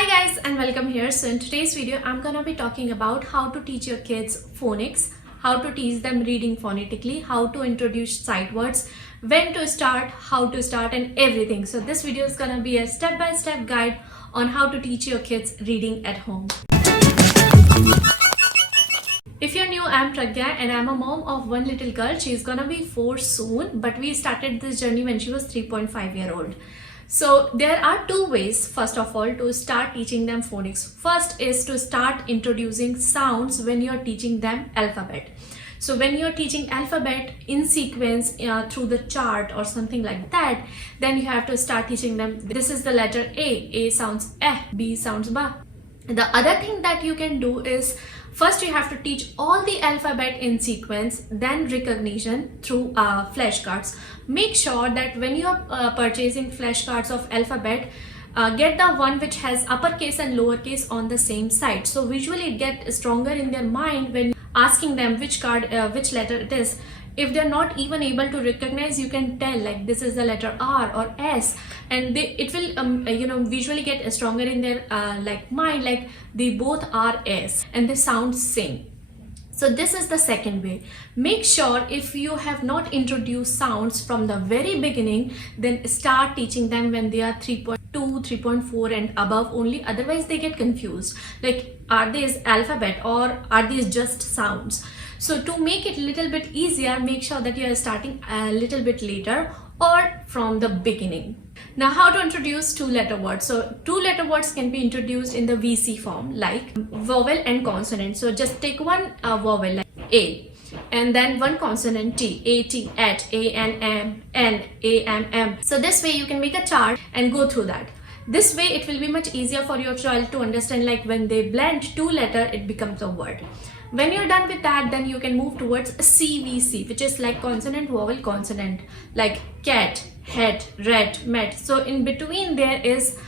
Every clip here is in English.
Hi guys and welcome here. So in today's video I'm gonna be talking about how to teach your kids phonics, how to teach them reading phonetically, how to introduce sight words, when to start, how to start and everything. So this video is gonna be a step-by-step guide on how to teach your kids reading at home. If you're new, I'm Pragya and I'm a mom of one little girl. She's gonna be 4 soon, but we started this journey when she was 3.5-year-old. So there are two ways, first of all, to start teaching them phonics. First is to start introducing sounds when you're teaching them alphabet. So when you're teaching alphabet in sequence through the chart or something like that, then you have to start teaching them, this is the letter A sounds eh, B sounds ba. The other thing that you can do is, first you have to teach all the alphabet in sequence, then recognition through flashcards. Make sure that when you are purchasing flashcards of alphabet, get the one which has uppercase and lowercase on the same side. So visually it gets stronger in their mind when asking them which card, which letter it is. If they're not even able to recognize, you can tell like this is the letter R or S, and it will visually get stronger in their mind, like they both are S and they sound same. So this is the second way. Make sure if you have not introduced sounds from the very beginning, then start teaching them when they are 3.2, 3.4 and above only. Otherwise they get confused. Like, are these alphabet or are these just sounds? So to make it a little bit easier, make sure that you are starting a little bit later or from the beginning. Now, how to introduce two-letter words. So two-letter words can be introduced in the VC form, like vowel and consonant. So just take one vowel like A, and then one consonant T, A-T, at, A-N-M, N, A-M-M. So this way you can make a chart and go through that. This way it will be much easier for your child to understand, like when they blend two letter, it becomes a word. When you're done with that, then you can move towards CVC, which is like consonant, vowel, consonant, like cat, hat, rat, met. So in between there is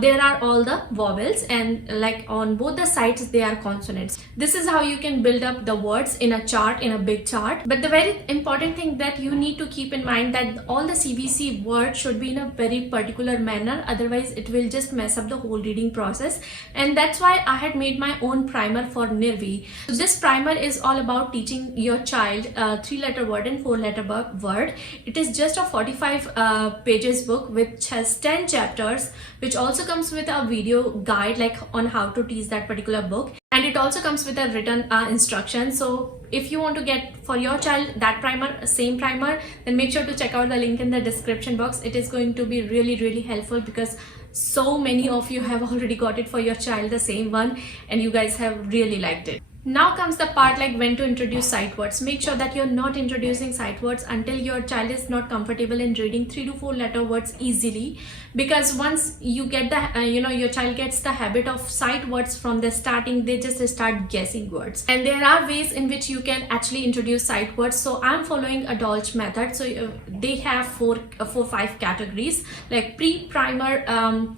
there are all the vowels, and like on both the sides they are consonants. This is how you can build up the words in a chart, in a big chart. But the very important thing that you need to keep in mind, that all the CVC words should be in a very particular manner, otherwise it will just mess up the whole reading process. And that's why I had made my own primer for Nirvi. So this primer is all about teaching your child a 3-letter word and 4-letter word. It is just a 45 pages book which has 10 chapters, which also comes with a video guide like on how to teach that particular book, and it also comes with a written instruction. So if you want to get for your child that primer, same primer, then make sure to check out the link in the description box. It is going to be really helpful because so many of you have already got it for your child, the same one, and you guys have really liked it. Now comes the part like when to introduce sight words. Make sure that you're not introducing sight words until your child is not comfortable in reading 3 to 4 letter words easily, because once you get the your child gets the habit of sight words from the starting, they just start guessing words. And there are ways in which you can actually introduce sight words. So I'm following a Dolch method. So they have 5 categories, like pre-primer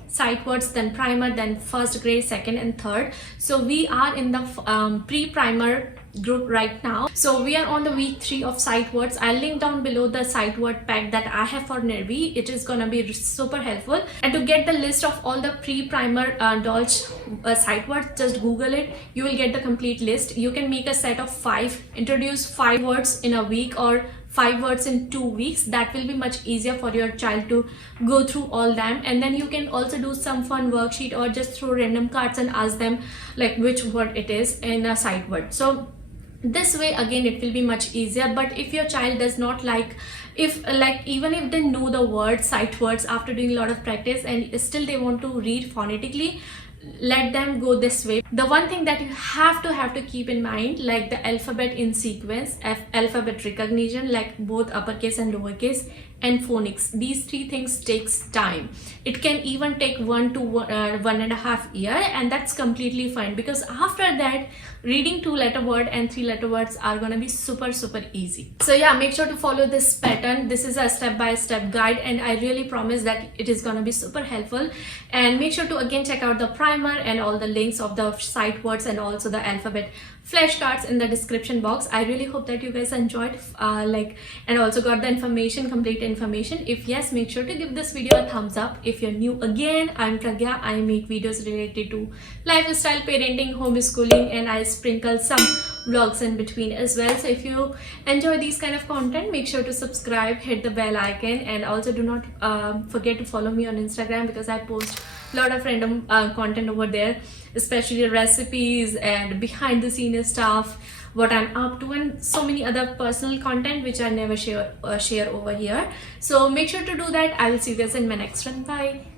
sight words, then primer, then first grade, second and third. So we are in the pre-primer group right now. So we are on the week 3 of sight words. I'll link down below the sight word pack that I have for Nirvi. It is gonna be super helpful. And to get the list of all the pre-primer Dolch sight words, just Google it. You will get the complete list. You can make a set of 5, introduce 5 words in a week or 5 words in 2 weeks. That will be much easier for your child to go through all them. And then you can also do some fun worksheet or just throw random cards and ask them like which word it is in a sight word. So this way again it will be much easier. But if your child does not even if they know the word sight words after doing a lot of practice and still they want to read phonetically, let them go this way. The one thing that you have to keep in mind, like the alphabet in sequence, alphabet recognition, like both uppercase and lowercase, and phonics. These 3 things takes time. It can even take 1 to 1.5 years, and that's completely fine, because after that reading 2-letter word and 3-letter words are gonna be super easy. So yeah, make sure to follow this pattern. This is a step-by-step guide, and I really promise that it is gonna be super helpful. And make sure to again check out the primer and all the links of the sight words and also the alphabet flashcards in the description box. I really hope that you guys enjoyed and also got the complete information. If yes, make sure to give this video a thumbs up. If you're new again, I'm Pragya. I make videos related to lifestyle, parenting, homeschooling, and I sprinkle some vlogs in between as well. So if you enjoy these kind of content, make sure to subscribe, hit the bell icon, and also do not forget to follow me on Instagram, because I post a lot of random content over there, especially recipes and behind the scenes stuff, what I'm up to, and so many other personal content which I never share over here. So make sure to do that. I will see you guys in my next one. Bye.